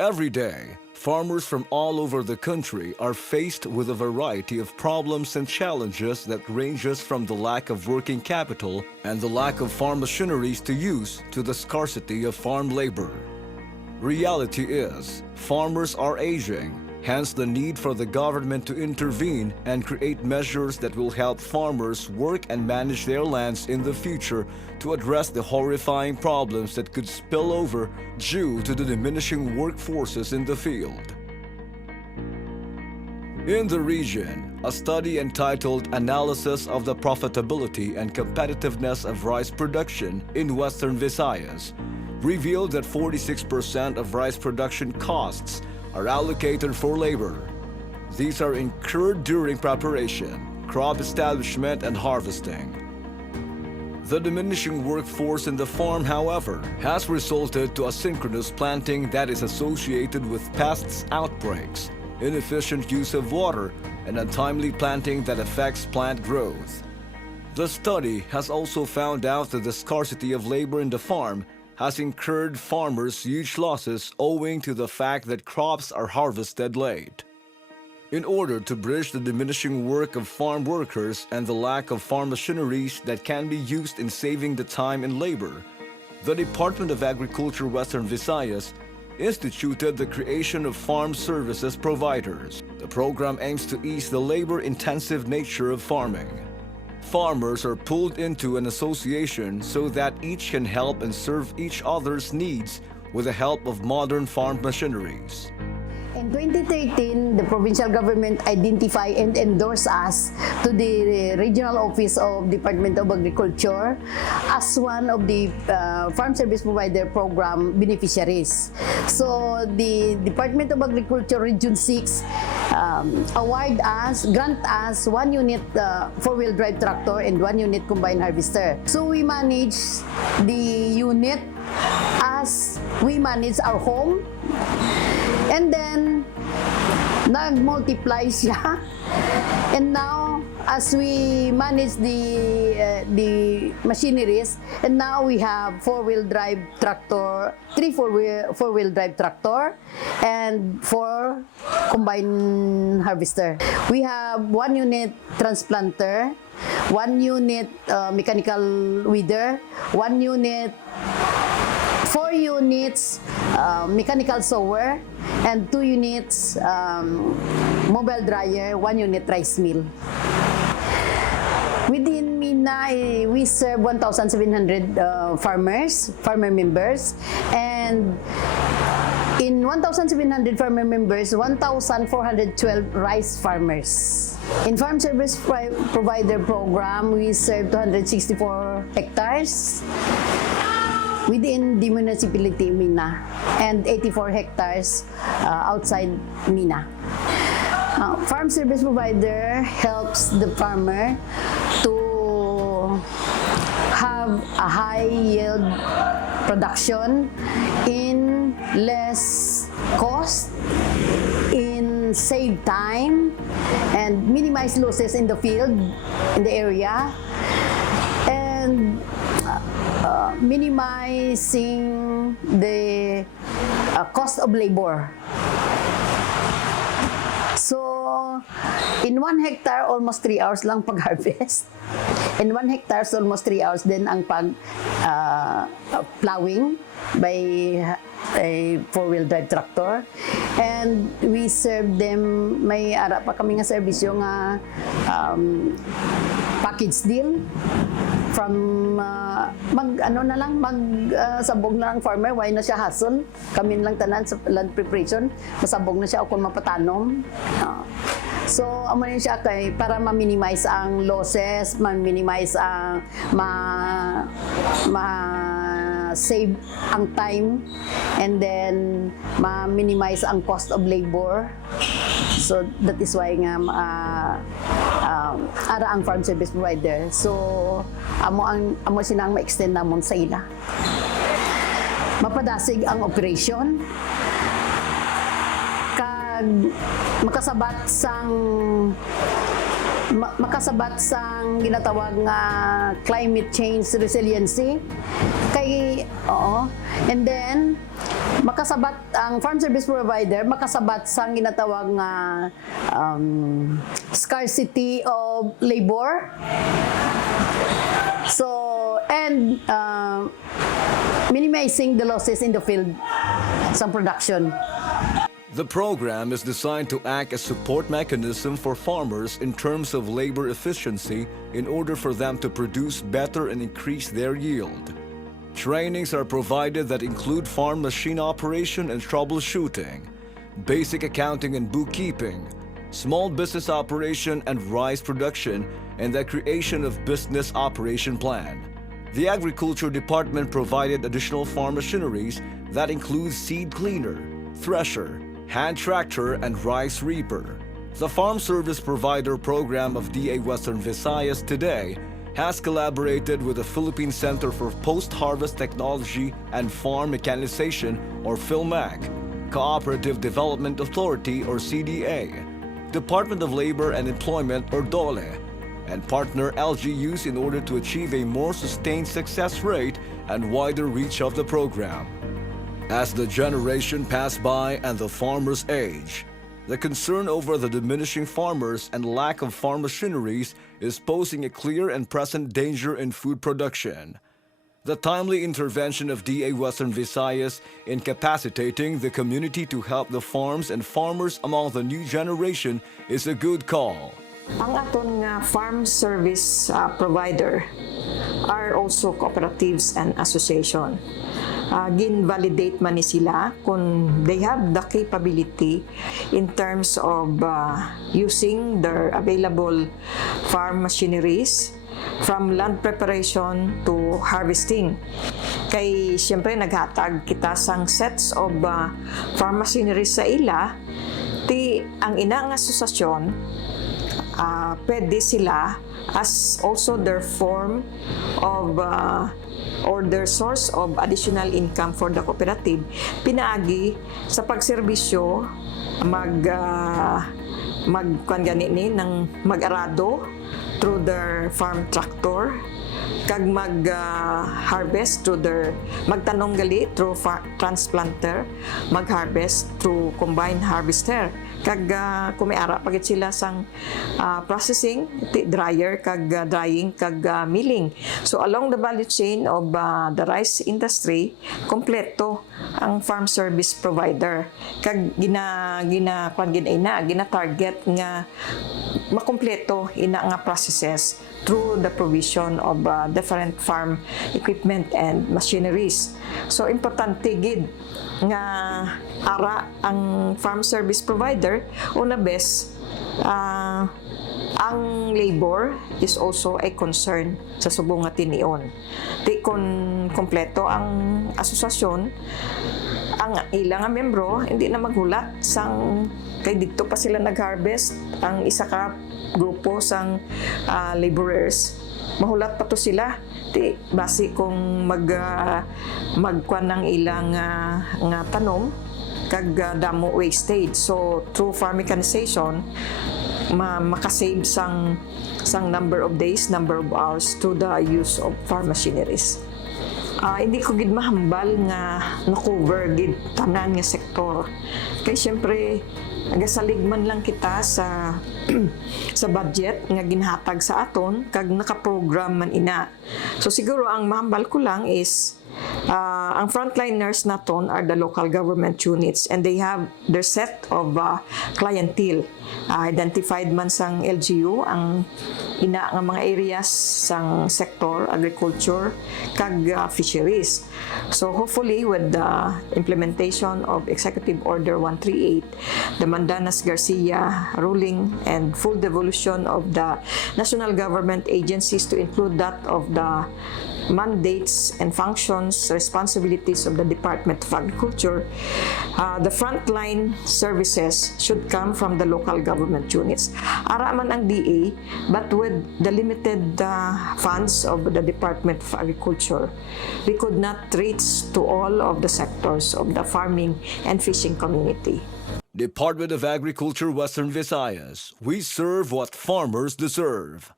Every day, farmers from all over the country are faced with a variety of problems and challenges that ranges from the lack of working capital and the lack of farm machineries to use to the scarcity of farm labor. Reality is, farmers are aging, hence the need for the government to intervene and create measures that will help farmers work and manage their lands in the future to address the horrifying problems that could spill over due to the diminishing workforces in the field. In the region, a study entitled Analysis of the Profitability and Competitiveness of Rice Production in Western Visayas revealed that 46% of rice production costs are allocated for labor. These are incurred during preparation, crop establishment, and harvesting. The diminishing workforce in the farm, however, has resulted to asynchronous planting that is associated with pests outbreaks, inefficient use of water, and untimely planting that affects plant growth. The study has also found out that the scarcity of labor in the farm has incurred farmers huge losses owing to the fact that crops are harvested late. In order to bridge the diminishing work of farm workers and the lack of farm machineries that can be used in saving the time and labor, the Department of Agriculture Western Visayas instituted the creation of farm services providers. The program aims to ease the labor-intensive nature of farming. Farmers are pulled into an association so that each can help and serve each other's needs with the help of modern farm machineries. In 2013, the provincial government identified and endorsed us to the Regional Office of Department of Agriculture as one of the Farm Service Provider Program beneficiaries. So the Department of Agriculture Region 6 grant us 1 unit four-wheel drive tractor and 1 unit combine harvester. So we manage the unit as we manage our home. And then, nag-multiply siya. And now, as we manage the machineries, and now we have four-wheel drive tractor, three four-wheel drive tractor, and 4 combine harvester. We have 1 unit transplanter, 1 unit mechanical weeder, 1 unit 4 units mechanical sower, and 2 units mobile dryer, 1 unit rice mill. Within Mina, we serve 1,700 farmer members, and in 1,700 farmer members, 1,412 rice farmers. In Farm Service Provider Program, we serve 264 hectares within the municipality Mina and 84 hectares outside Mina. Farm Service Provider helps the farmer to have a high yield production in less cost, in save time, and minimize losses in the field, in the area, and minimizing the cost of labor. So, in 1 hectare, almost 3 hours lang pag-harvest. In 1 hectare, almost 3 hours din ang plowing by a four-wheel drive tractor. And we serve them, may ara pa kami nga serbisyo nga package deal. From sabog na lang farmer, why na siya hassle? Kami lang tanan sa land preparation, masabog na siya o kung mapatanom. So, amo yun siya kay para ma-minimize ang losses, ma-minimize ang save ang time, and then ma-minimize ang cost of labor. So that is why nga ara ang farm service provider. So amo sinang ma-extend namon sa ila. Mapadasig ang operation. Kag makasabat sang makasabat sang ginatawag nga climate change resiliency and then makasabat ang farm service provider makasabat sang ginatawag nga scarcity of labor, so and minimizing the losses in the field some production. The program is designed to act as support mechanism for farmers in terms of labor efficiency in order for them to produce better and increase their yield. Trainings are provided that include farm machine operation and troubleshooting, basic accounting and bookkeeping, small business operation and rice production, and the creation of business operation plan. The Agriculture Department provided additional farm machineries that include seed cleaner, thresher, hand tractor, and rice reaper. The Farm Service Provider Program of DA Western Visayas today has collaborated with the Philippine Center for Post-Harvest Technology and Farm Mechanization, or PhilMac, Cooperative Development Authority, or CDA, Department of Labor and Employment, or DOLE, and partner LGUs in order to achieve a more sustained success rate and wider reach of the program. As the generation pass by and the farmers age, the concern over the diminishing farmers and lack of farm machineries is posing a clear and present danger in food production. The timely intervention of DA Western Visayas in capacitating the community to help the farms and farmers among the new generation is a good call. Ang aton nga farm service provider are also cooperatives and association. Gin-validate man ni sila kung they have the capability in terms of using their available farm machineries from land preparation to harvesting. Kay siyempre naghatag kita sang sets of farm machineries sa ila, ti ang ina nga asosasyon pwede sila as also their form of or their source of additional income for the cooperative, pinaagi sa pagserbisyo magkuan gani ni ng mag-arado through their farm tractor, kag mag-harvest through their magtanong gali through transplanter, mag-harvest through combined harvester, kag kumiara pagit sila sang processing, dryer, kag drying, kag milling. So along the value chain of the rice industry, kompleto ang farm service provider. Kag gina target nga makompleto ina nga processes through the provision of different farm equipment and machineries. So importante gid nga ara ang farm service provider, una bes ang labor is also a concern sa subong nga tinion. Di kon kompleto ang asosasyon, ang ilang nga membro hindi na maghulat sang kay dito pa sila nag-harvest, ang isa ka grupo sang laborers mahulat pa to sila, di basi kung magkuan ng ilang nga tanom kag damo wastage. So through farm mechanization makasave sang number of days, number of hours to the use of farm machineries. Hindi ko gid mahambal nga na-cover gid tanan nga sektor. Kay syempre nagasaligman lang kita sa sa budget nga ginhatag sa aton kag naka-program man ina. So siguro ang mahambal ko lang is ang frontliners naton are the local government units and they have their set of clientele. Identified man sang LGU ang ina nga mga areas sang sector agriculture kag fisheries. So hopefully with the implementation of Executive Order 138, the Mandanas-Garcia ruling and full devolution of the national government agencies to include that of the mandates and functions, responsibilities of the Department of Agriculture, the frontline services should come from the local government units. Ara man ang DA, but with the limited funds of the Department of Agriculture, we could not reach to all of the sectors of the farming and fishing community. Department of Agriculture, Western Visayas. We serve what farmers deserve.